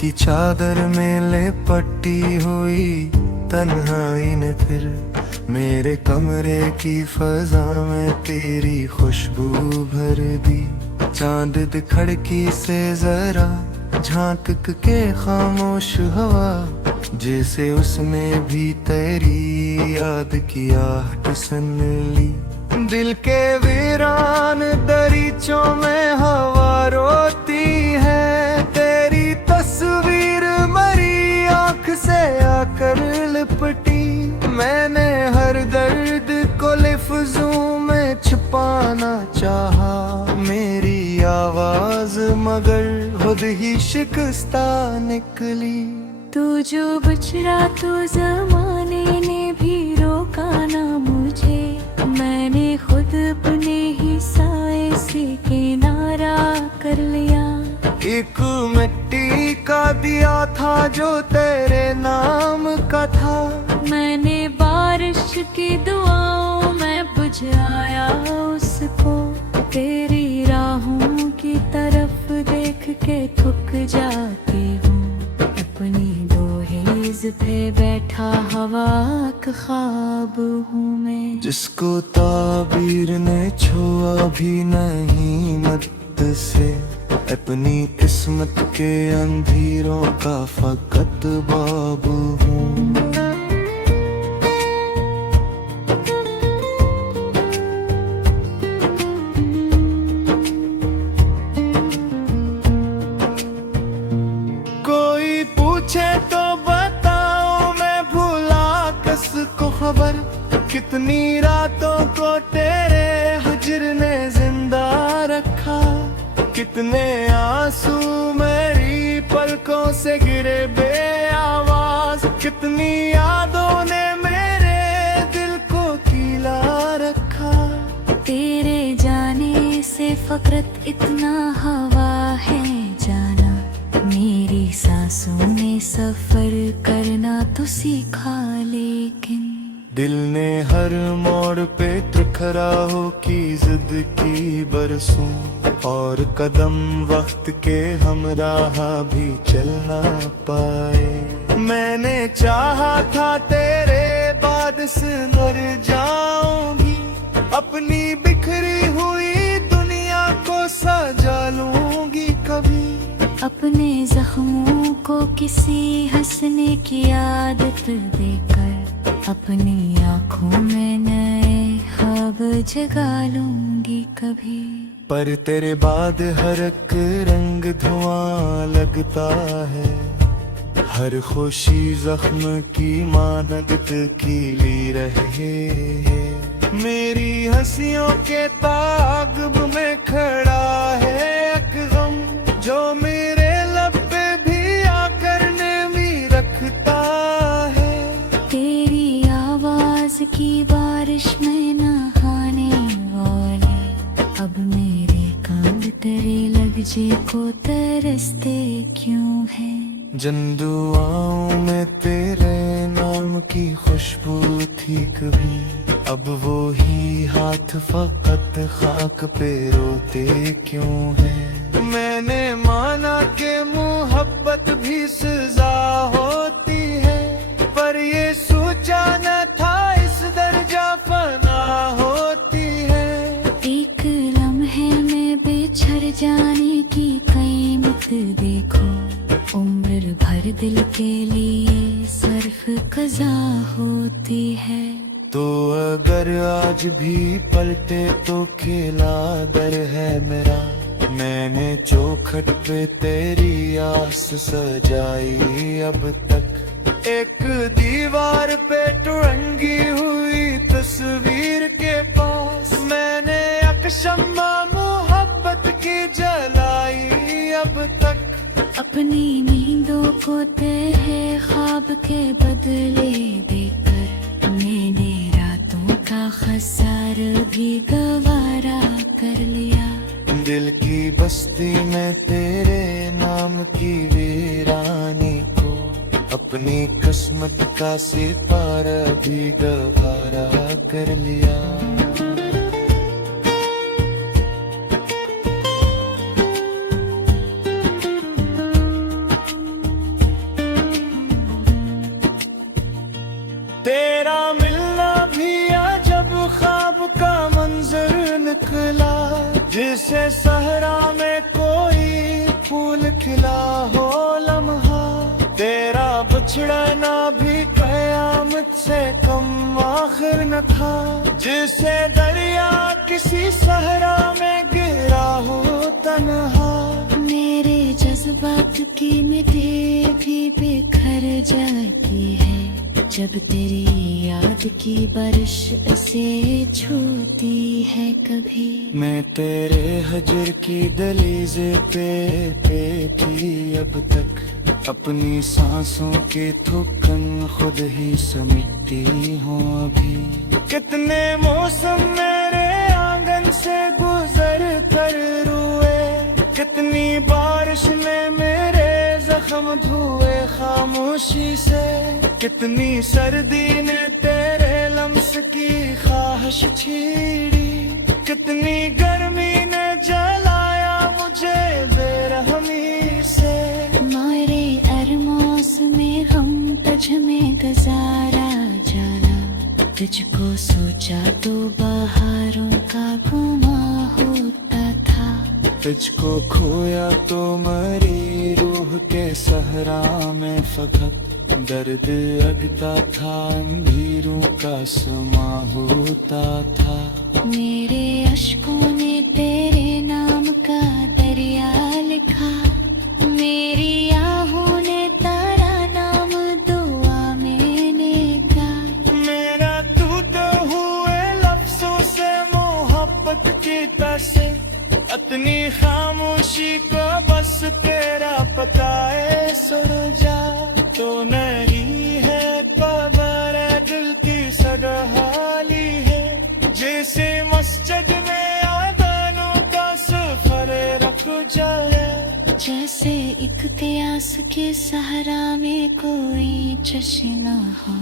की चादर में लिपटी हुई तन्हाई ने फिर मेरे कमरे की फजा में तेरी खुशबू भर दी। चांद खिड़की से जरा झांक के खामोश हवा, जैसे उसने भी तेरी याद की आहट सुन ली। दिल के वीरान दरीचों में हवा रोती है, तेरी तस्वीर मरी आँख से आकर लिपटी। मैंने हर दर्द को लफ्जों में छुपाना चाहा, मेरी आवाज मगर खुद ही शिकस्ता निकली। तू जो बचरा तो जमाने ने भी रोका ना मुझे, मैंने खुद अपने ही साए से किनारा कर लिया। एक मिट्टी का दिया था जो तेरे नाम का था, मैंने बारिश की दुआओं में बुझाया उसको। तेरी राहों की तरफ देख के थक जाती हूँ, अपनी दोहेज पे बैठा हवा का ख्वाब हूँ मैं। जिसको ताबीर ने छुआ भी नहीं मत से, अपनी किस्मत के अंधेरों का फकत बाबू हूँ। कोई पूछे तो बताओ मैं भूला किसको खबर, कितनी रातों को तेरे हिज्र ने जिंदा रखा। कितने आंसू मेरी पलकों से गिरे बेआवाज, कितनी यादों ने मेरे दिल को कीला रखा। तेरे जाने से फकरत इतना हवा है जाना, मेरी सांसों ने सफर करना तो सीखा। लेकिन दिल ने हर मोड़ पे त्रिखरा हो की जिद की बरसों, और कदम वक्त के हमराह भी चल ना पाए। मैंने चाहा था तेरे बाद से मर जाऊंगी, अपनी बिखरी हुई दुनिया को सजा लूंगी कभी। अपने जख्मों को किसी हंसने की आदत देकर, अपनी आँखों में नए ख्वाब जगा लूंगी कभी। पर तेरे बाद हर एक रंग धुआं लगता है, हर खुशी जख्म की मानद कीली रहे। मेरी हंसियों के ताक़ब में खड़ा है एक गम, जो मेरे लब पे भी आकर नेमी रखता है। तेरी आवाज की बारिश में नहाने वाले, अब मेरे कांद तेरे लहजे को तरसते क्यों हैं। जिन दुआओं में तेरे नाम की खुशबू थी कभी, अब वो ही हाथ फकत खाक पे रोते क्यों हैं। मैंने माना कि मोहब्बत भी सजा होती है, पर ये सोचा न था इस दर्जा फना होती है। एक लम्हे में बिछड़ जाने की कीमत देखो, उम्र भर दिल के लिए सर्फ कज़ा होती है। तो अगर आज भी पलटे तो खेला दर है मेरा, मैंने चौखट पे तेरी आस सजाई अब तक। एक दीवार पे टंगी हुई तस्वीर के पास, मैंने अकशम्मा मोहब्बत की जलाई अब तक। अपनी नींदों को तेरे ख्वाब के बदले देकर, मैंने रातों का खसार भी गवारा कर लिया। दिल की बस्ती में तेरे नाम की वीरानी को, अपनी किस्मत का सितारा भी गवारा कर लिया। जिसे सहरा में कोई फूल खिला हो लम्हा, तेरा बिछड़ना भी कयामत से कम आखिर न था। जिसे दरिया किसी सहरा में गिरा हो तन्हा, मेरे जज्बात की मिट्टी भी बिखर जाती है जब तेरी याद की बारिश से छूती है कभी। मैं तेरे हजर की दलीज़े पे थी अब तक, अपनी सांसों के थुकन खुद ही समेटती हूँ अभी। कितने मौसम मेरे आंगन से गुजर कर रुए, कितनी बारिश में मेरे जख्म धुए खामोशी से, कितनी सर्दी ने तेरे लम्स की ख्वाहिश छीड़ी, कितनी गर्मी ने जलाया मुझे बेरहमी से। मारे अरमास में हम तुझ में गुजारा जाना, तुझको सोचा तो बहारों का गुमा होता था। तुझको खोया तो मरी रूह के सहरा में फकत, दर्द लगता था अंधेरों का समा होता था। मेरे अश्कों ने तेरे नाम का दरिया लिखा, मेरी आहों ने तारा नाम दुआ मैंने गा। मेरा तू तो हुए लफ्जों से मोहब्बत की तसे, अपनी खामोशी को बस तेरा पता है सुरजा। तो नहीं है कबर दिल की सगहाली है, जैसे मस्जिद में आदानों का सफर रख जाए। जैसे एक त्यास के सहारा में कोई चश्मा हो,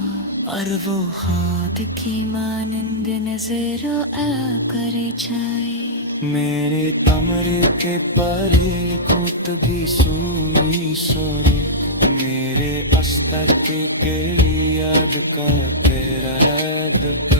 और वो खाद की मानंद नजरों आकर छाए। मेरे कमरे के परे कूत भी सुनी सोरे, मेरे अस्तर पे तेरी याद का तेरा दुख।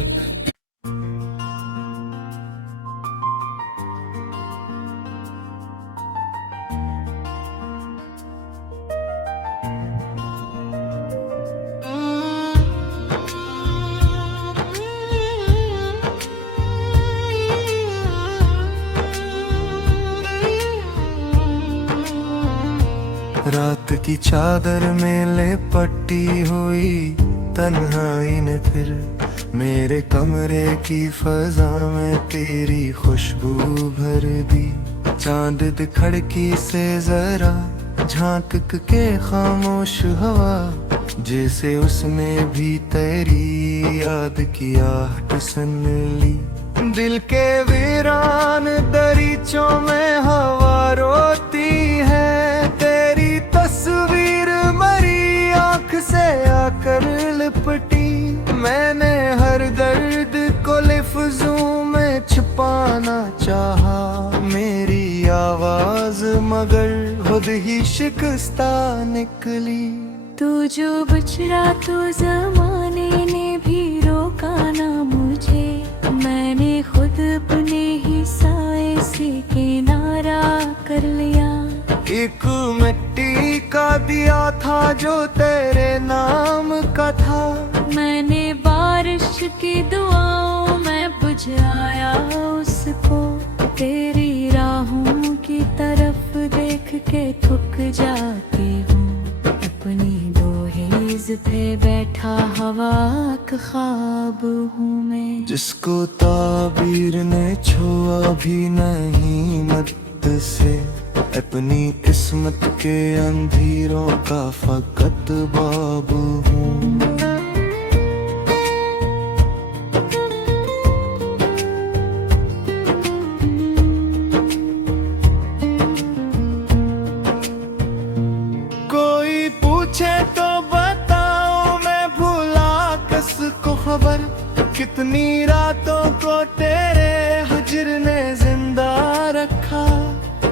रात की चादर में लिपटी हुई तन्हाई ने फिर मेरे कमरे की फजा में तेरी खुशबू भर दी। चांद खिड़की से जरा झांक के खामोश हवा, जैसे उसने भी तेरी याद की आहट सुन ली। दिल के वीरान दरीचों में हवा रोती है, तेरी तस्वीर मरी आंख से आकर लिपटी। मैंने हर दर्द को लफ्जों में छुपाना चाहा, मेरी आवाज मगर खुद ही शिकस्ता निकली। तू जो बचरा तो जमाने ने भी रोका ना मुझे, मैंने खुद अपने ही साए से किनारा कर लिया। एक मिट्टी का दिया था जो तेरे नाम का था, मैंने बारिश की दुआओं में बुझाया उसको। तेरी राहों की तरफ देख के थक जाती हूँ, अपनी दोहेज पे बैठा हवा का ख्वाब हूँ मैं। जिसको ताबीर ने छुआ भी नहीं मत से, अपनी किस्मत के अंधेरों का फकत बाबू हूँ। कोई पूछे तो बताओ मैं भूला किसको खबर, कितनी रातों को तेरे हिज्र ने जिंदा रखा।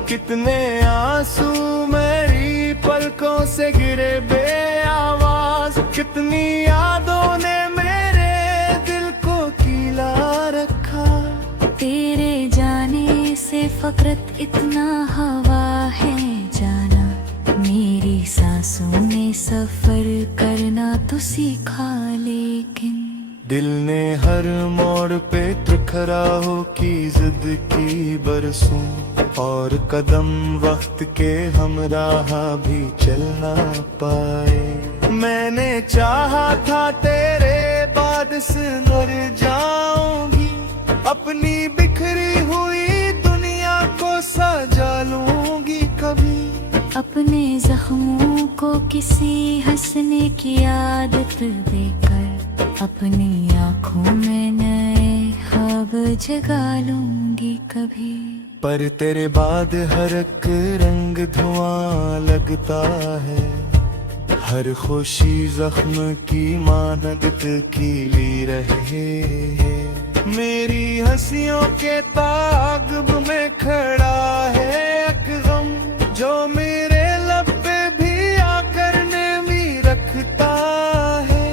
कितने आंसू मेरी पलकों से गिरे बेआवाज, कितनी यादों ने मेरे दिल को कीला रखा। तेरे जाने से फकरत इतना हवा है जाना, मेरी सांसों ने सफर करना तो सीखा लेकिन दिल ने हर मोड़ पे त्रिखराहों की जिद की बरसों, और कदम वक्त के हमराह भी चल ना पाए। मैंने चाहा था तेरे बाद सुधर जाऊंगी, अपनी बिखरी हुई दुनिया को सजा लूंगी कभी। अपने जख्मों को किसी हंसने की आदत देकर अपनी आँखों में नए ख्वाब जगा लूंगी कभी। पर तेरे बाद हर एक रंग धुआं लगता है, हर खुशी जख्म की मानद कीली रहे। मेरी हंसियों के ताक़ब में खड़ा है एक गम, जो मेरे लब पे भी आकर नेमी रखता है।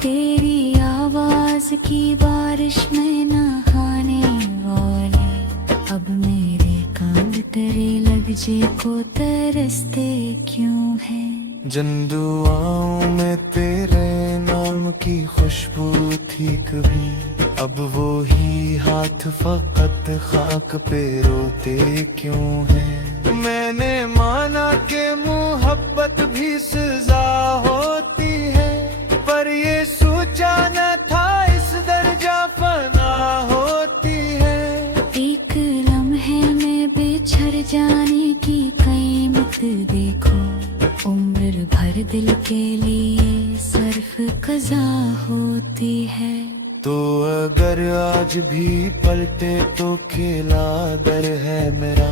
तेरी आवाज की बारिश में नहाने वाले अब मेरे कान तेरे लहजे को तरसते क्यों हैं। जिन दुआओं में तेरे नाम की खुशबू थी कभी, अब वो ही हाथ फकत खाक पे रोते क्यों हैं। मैंने माना कि मोहब्बत भी सजा होती है, पर ये सोचा न था इस दर्जा फना होती है। एक लम्हे में बिछड़ जाने की कीमत देखो, उम्र भर दिल के लिए सर्फ कज़ा होती है। तो अगर आज भी पलटे तो खेला दर है मेरा,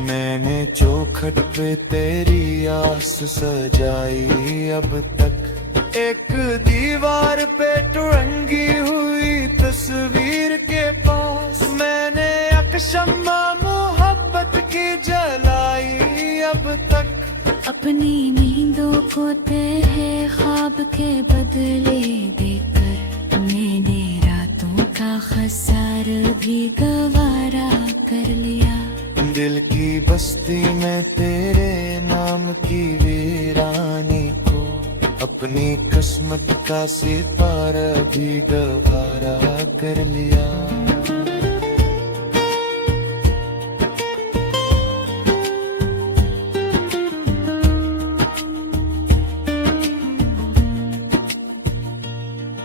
मैंने चौखट पे तेरी आस सजाई अब तक। एक दीवार पे टंगी हुई तस्वीर के पास मैंने एक शम्मा मोहब्बत की जलाई अब तक। अपनी नींदों को तेरे ख्वाब के बदले देकर मैंने रातों का खसार भी गवारा कर लिया। दिल की बस्ती में तेरे नाम की वीरानी को अपनी किस्मत का सितारा भी गवारा कर लिया।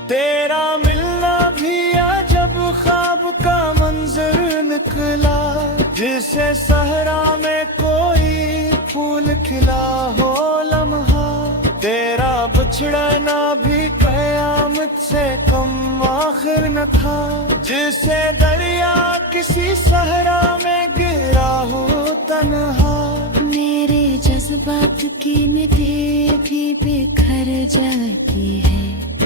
तेरा मिलना भी अजब ख्वाब का मंजर निकला, जिसे सहरा में कोई फूल खिला हो लम्हा। तेरा बिछड़ना भी कयामत से कम आखिर न था, जिसे दरिया किसी सहरा में गिरा हो तन्हा। मेरे जज्बात की मिट्टी भी बिखर जाती है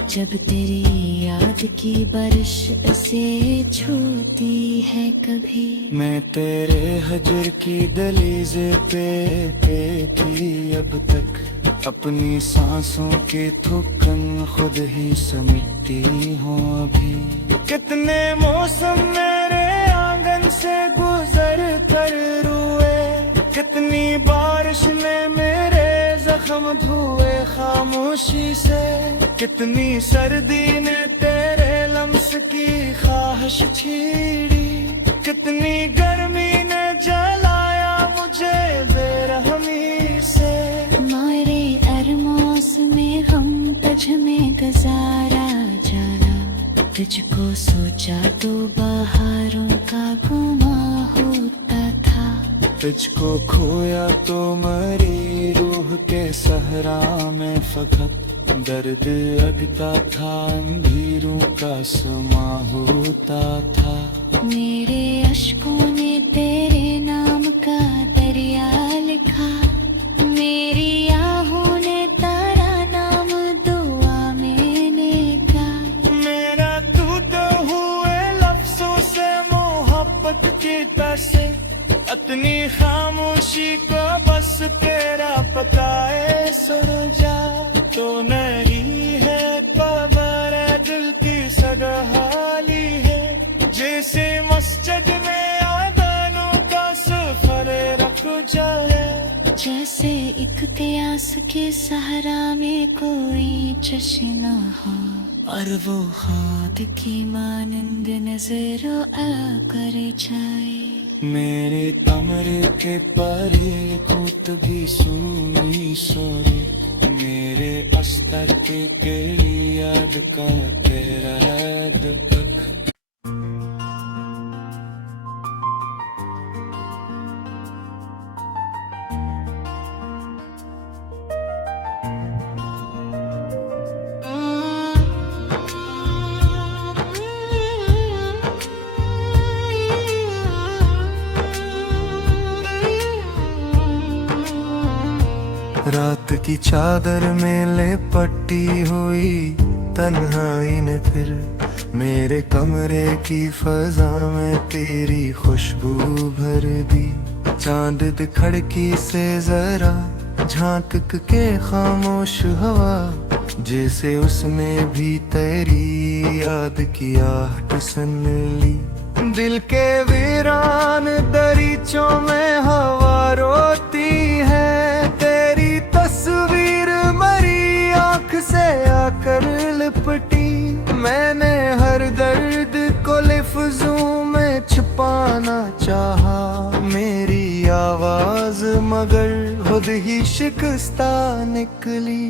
जब तेरी याद की बारिश से छूती है कभी। मैं तेरे हजर की दहलीज पे बैठी अब तक, अपनी सांसों की थुकन खुद ही समेटती हूँ अभी। कितने मौसम मेरे आंगन से गुजर कर रुए, कितनी बारिश ने मेरे जख्म धुए खामोशी से। कितनी सर्दी ने तेरे लम्स की ख्वाहिश छीड़ी, कितनी गर्मी ने जलाया मुझे बेरहमी से। मारे अरमास में हम तुझ में गुजारा जाना, तुझको सोचा तो बहारों का गुमा होता था। तुझको खोया तो मरी रूह के सहरा में फकत दर्द लगता था, अंधेरों का समा होता था। मेरे अश्कों ने तेरे नाम का दरिया लिखा, मेरी आहों ने तारा नाम दुआ मैंने गाया। मेरा तू तो हुए लफ्जों से मोहब्बत की तसे, अपनी खामोशी को बस तेरा पता है सुरजा। तो नहीं है कबर दिल की सगहाली है, जैसे मस्जिद में आदानों का चाहे। जैसे एक प्यास के सहारा में कोई चश्मा हो, और वो हाथ की मानंद नजरों आकर छाए। मेरे कमरे के परे खुद भी सुनी सोरे, मेरे अस्तर के केड़ी याद का तेरा दुख। रात की चादर में लिपटी हुई तन्हाई ने फिर मेरे कमरे की फजा में तेरी खुशबू भर दी। चांद खिड़की से जरा झांक के खामोश हवा, जैसे उसमें भी तेरी याद की आहट सुन ली। दिल के वीरान दरीचों में हवा रोती है, तेरी तस्वीर मरी आंख से आकर लिपटी। मैंने हर दर्द को लफ्जों में छुपाना चाहा, मेरी आवाज मगर खुद ही शिकस्ता निकली।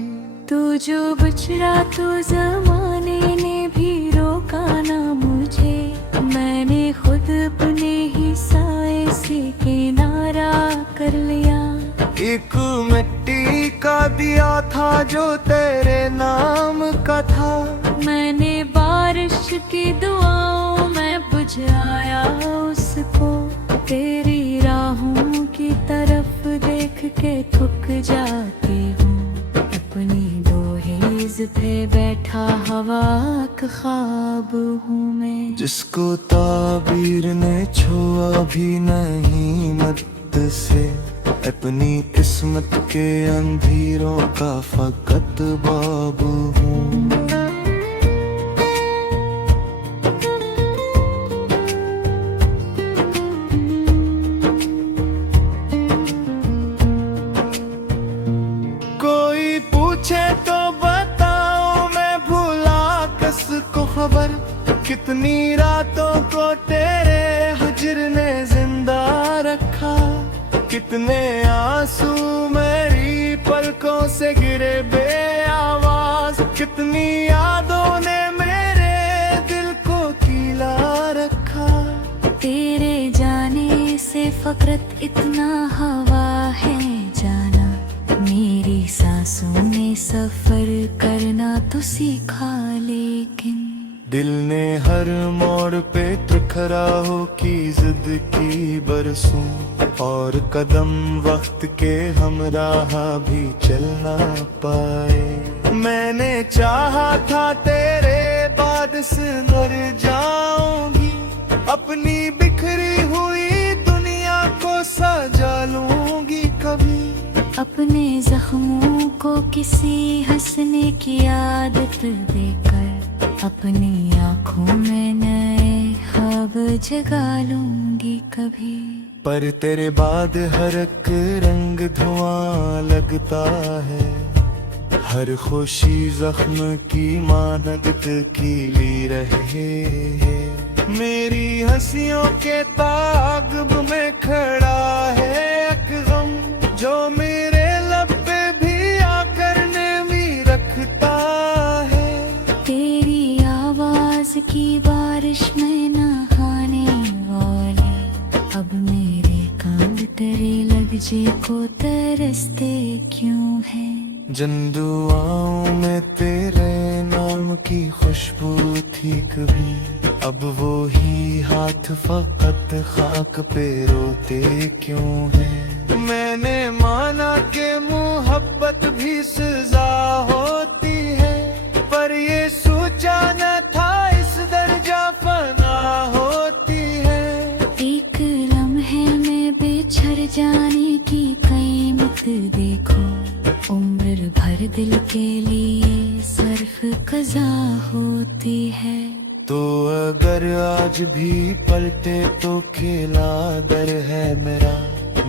तू जो बचरा तो जमाने ने भी रोका ना मुझे, मैंने खुद अपने ही साए से किनारा कर लिया। एक मिट्टी का दिया था जो तेरे नाम का था, मैंने बारिश की दुआओं में बुझाया उसको। तेरी राहों की तरफ देख के थक जाती हूँ, अपनी दोहेज पे बैठा हवा का ख्वाब हूँ मैं। जिसको ताबीर ने छुआ भी नहीं मत से, अपनी किस्मत के अंधेरों का फकत बाबू हूँ। कोई पूछे तो बताओ मैं भूला किसको खबर, कितनी रातों को तेरे हिज्र ने जिंदा रखा। कितने आंसू मेरी पलकों से गिरे बेआवाज, कितनी यादों ने मेरे दिल को कीला रखा। तेरे जाने से फकरत इतना हवा है जाना, मेरी सांसों में सफर करना तो सीखा। लेकिन दिल ने हर मोड़ पे तुखराहो की जिद की बरसों, और कदम वक्त के हमराह भी चल ना पाए। मैंने चाहा था तेरे बाद से मर जाऊंगी, अपनी बिखरी हुई दुनिया को सजा लूंगी कभी। अपने जख्मों को किसी हंसने की आदत देकर, अपनी आँखों में नए ख्वाब जगा लूंगी कभी। पर तेरे बाद हर एक रंग धुआं लगता है, हर खुशी जख्म की मानद कीली रहे। मेरी हंसियों के ताक़ब में खड़ा है एक गम, जो मेरे लब पे भी आकर नेमी रखता है। तेरी आवाज की बारिश में नहाने वाले, अब मेरे कांद तेरे लहजे को तरसते क्यों हैं। जिन दुआओं में तेरे नाम की खुशबू थी कभी, अब वो ही हाथ फकत खाक पे रोते क्यों हैं। मैंने माना कि मोहब्बत भी सजा होती है, पर ये सोचा न था इस दर्जा फना होती है। एक लम्हे में बिछड़ जाने की कीमत देखो, उम्र भर दिल के लिए सर्फ कज़ा होती है। तो अगर आज भी पलटे तो खेला दर है मेरा,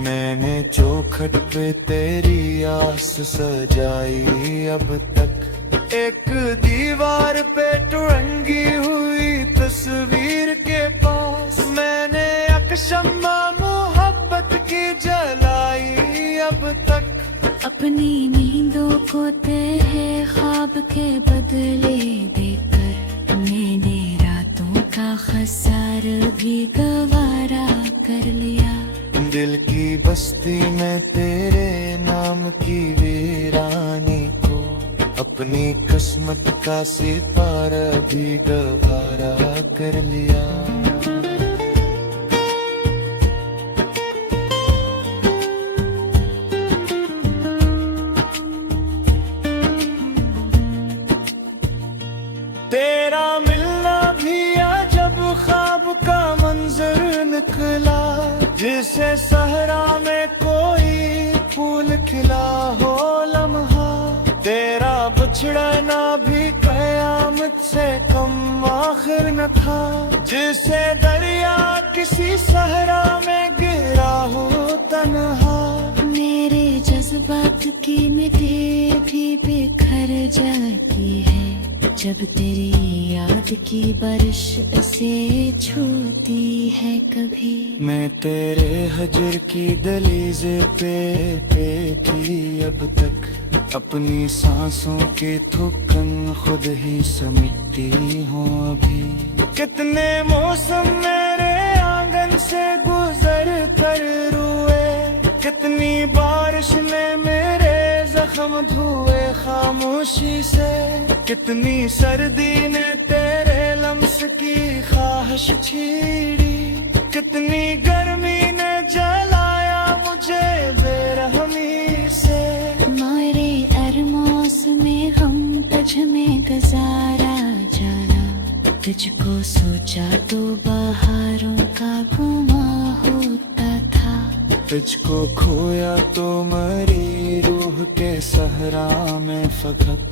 मैंने चौखट पे तेरी आस सजाई अब तक। एक दीवार पे टंगी हुई तस्वीर के पास मैंने अक्षमा मोहब्बत की जलाई अब तक। अपनी नींदों को तेरे ख्वाब के बदले देकर मैंने रातों का खसार भी गवारा कर लिया। दिल की बस्ती में तेरे नाम की वीरानी को अपनी किस्मत का सितारा भी गवारा कर लिया। तेरा मिलना भी अजब ख्वाब का मंजर निकला, जिसे सहरा में कोई फूल खिला हो लम्हा। तेरा बिछड़ना भी कयामत से कम आखिर न था, जिसे दरिया किसी सहरा में गिरा हो तन्हा। मेरे जज्बात की मिट्टी भी बिखर जाती है जब तेरी याद की बारिश से छूती है कभी। मैं तेरे हजर की दहलीज पे थी अब तक, अपनी सांसों की थुकन खुद ही समेटती हूँ अभी। कितने मौसम मेरे आंगन से गुजर कर रुए, कितनी बारिश ने मेरे जख्म धुए खामोशी से। कितनी सर्दी ने तेरे लम्स की ख्वाहिश छीड़ी, कितनी गर्मी ने जलाया मुझे बेरहमी से। मारे अरमास में हम तुझ में गुजारा जाना, तुझको सोचा तो बहारों का गुमा होता था। तुझको खोया तो मरी रूह के सहरा में फकत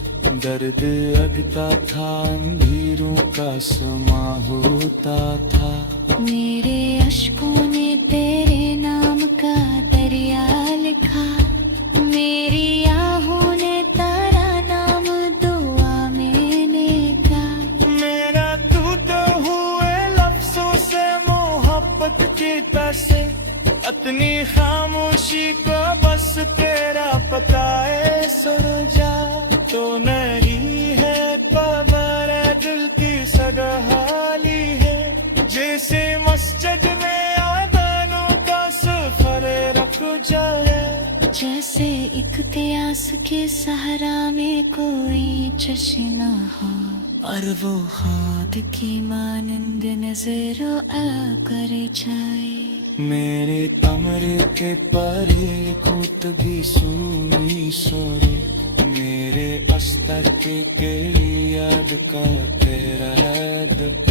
दर्द अगता था, अंधेरों का समा होता था। मेरे अश्कों ने तेरे नाम का दरिया लिखा, मेरी आहों ने तारा नाम दुआ मैंने कहा। मेरा तू तो हुए लफ्जों से मोहब्बत की तसे, अपनी खामोशी को बस तेरा पता है सुन जा। तो नहीं है कबर दिल की सगहाली है, जैसे मस्जिद में आदानों का सफर रख जाए। जैसे एक त्यास के सहारा में कोई चश्मा हो, और वो हाथ की मानंद नजरों आकर जाए। मेरे कमरे के परे कूतगी सुनी सोरे, मेरे अस्तर के याद का तेरा दुख।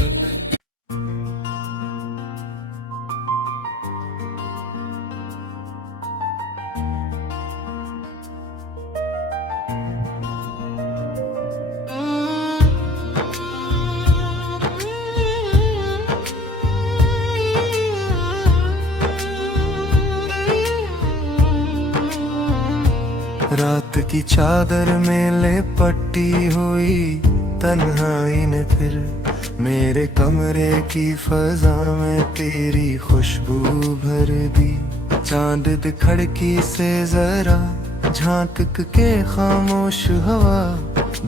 रात की चादर में लिपटी हुई तन्हाई ने फिर मेरे कमरे की फजा में तेरी खुशबू भर दी। चांद खिड़की से जरा झांक के खामोश हवा,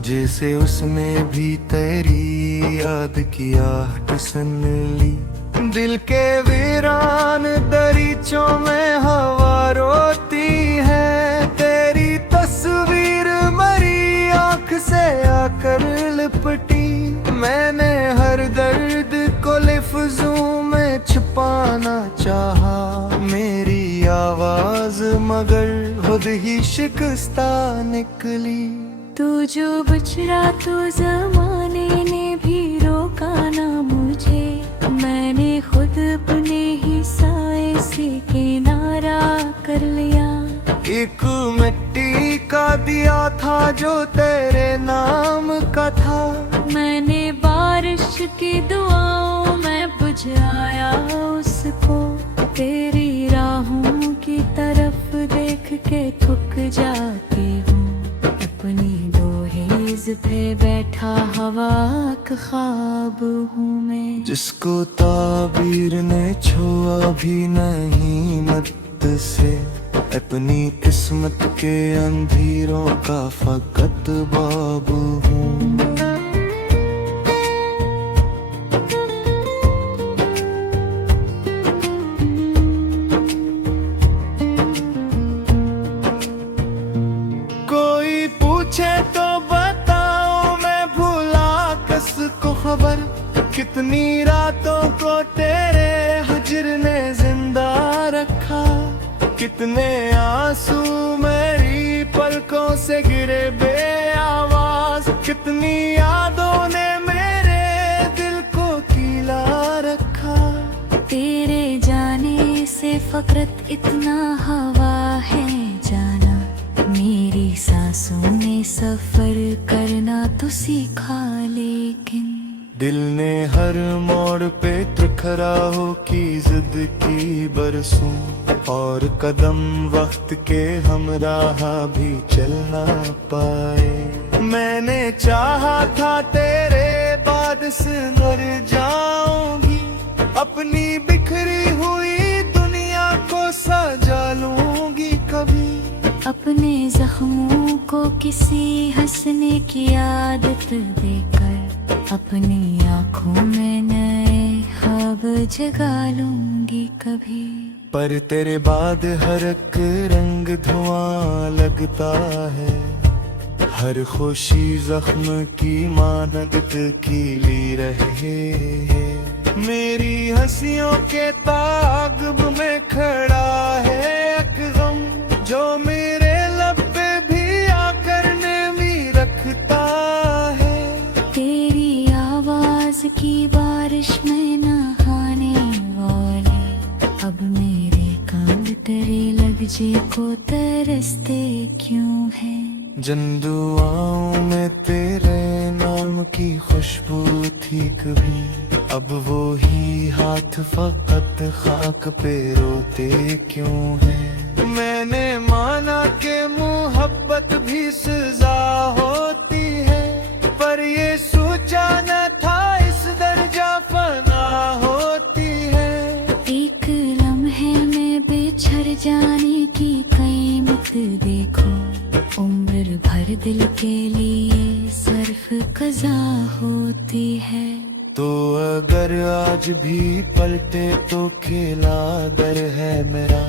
जैसे उसने भी तेरी याद की आहट सुन ली। दिल के वीरान दरीचों में हवा रोती है, तेरी तस्वीर मरी आँख से आकर लिपटी। मैंने हर दर्द को लफ्जों में छुपाना चाहा, मेरी आवाज मगर खुद ही शिकस्ता निकली। तू जो बिछड़ा तो जमाने ने भी रोका ना मुझे, मैंने खुद अपने ही साए से किनारा कर लिया। एक मिट्टी का दिया था जो तेरे नाम का था, मैंने बारिश की दुआओं में बुझाया उसको। तेरी राहों की हवा का ख्वाब हूँ मैं। जिसको ताबीर ने छुआ भी नहीं मत से, अपनी किस्मत के अंधेरों का फकत बाबू हूँ। कोई पूछे तो बताओ मैं भूला किसको खबर, कितनी रातों को तेरे हिज्र ने जिंदा रखा, कितने आंसू मेरी पलकों से गिरे बेआवाज, कितनी यादों ने मेरे दिल को कीला रखा। तेरे जाने से फकरत इतना हवा है जाना, मेरी सांसों ने सफर करना तो सीखा, लेकिन दिल ने हर मोड़ पे त्रिखरा हो की जिद की बरसों, और कदम वक्त के हमराह भी चल ना पाए। मैंने चाहा था तेरे बाद से मर जाऊंगी, अपनी बिखरी हुई दुनिया को सजा लूंगी कभी। अपने जख्मों को किसी हंसने की आदत देकर, अपनी आँखों में नए ख्वाब जगा लूंगी कभी। पर तेरे बाद हर एक रंग धुआं लगता है, हर खुशी जख्म की मानद कीली रहे। मेरी हंसियों के ताक़ब में खड़ा है एक गम, जो मेरे लब पे भी आकर नेमी रखता है। तेरी आवाज की बारिश में नहाने वाले, अब मेरे कान तेरे लहजे को तरसते क्यों हैं। जिन दुआओं में तेरे नाम की खुशबू थी कभी, अब वो ही हाथ फकत खाक पे रोते क्यों हैं। मैंने माना कि मोहब्बत भी सजा होती है, पर ये सोचा न था इस दर्जा फना होती है। एक लम्हे में बिछड़ जाने की कीमत देखो, उम्र भर दिल के लिए सर्फ कज़ा होती है। तो अगर आज भी पलटे तो खेला दर है मेरा,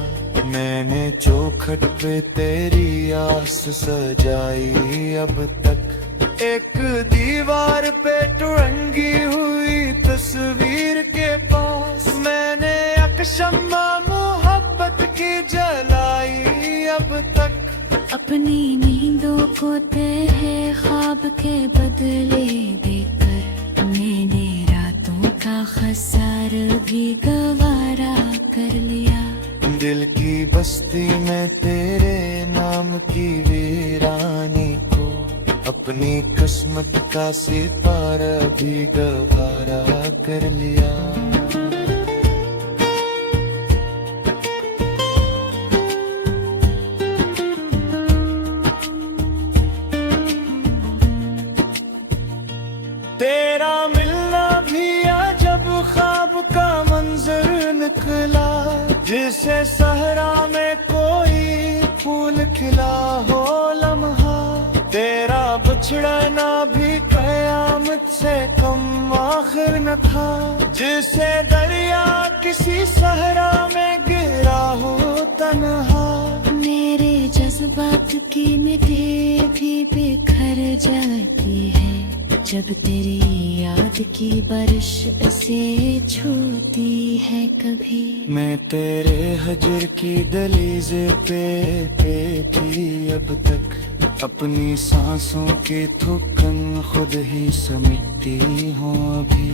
मैंने चौखट पे तेरी आस सजाई अब तक। एक दीवार पे टंगी हुई तस्वीर के पास, मैंने अकशम्मा मोहब्बत की जलाई अब तक। अपनी नींदों को तेरे ख्वाब के बदले देकर, मैंने रातों का खसार भी गवारा कर लिया। दिल की बस्ती में तेरे नाम की वीरानी को, अपनी किस्मत का सितारा भी गवारा कर लिया। तेरा मिलना भी अजब ख्वाब का मंजर निकला, जिसे सहरा में कोई फूल खिला हो लम्हा। तेरा बिछड़ना भी कयामत से कम आखिर न था, जिसे दरिया किसी सहरा में गिरा हो तन्हा। मेरे जज्बात की मिट्टी भी बिखर जाती है, जब तेरी याद की बारिश से छूती है कभी। मैं तेरे हजर की दहलीज पे थी अब तक, अपनी सांसों की थुकन खुद ही समेटती हूँ अभी।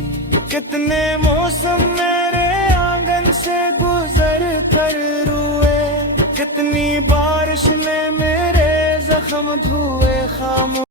कितने मौसम मेरे आंगन से गुजर कर रुए, कितनी बारिश ने मेरे जख्म धुए खामोश।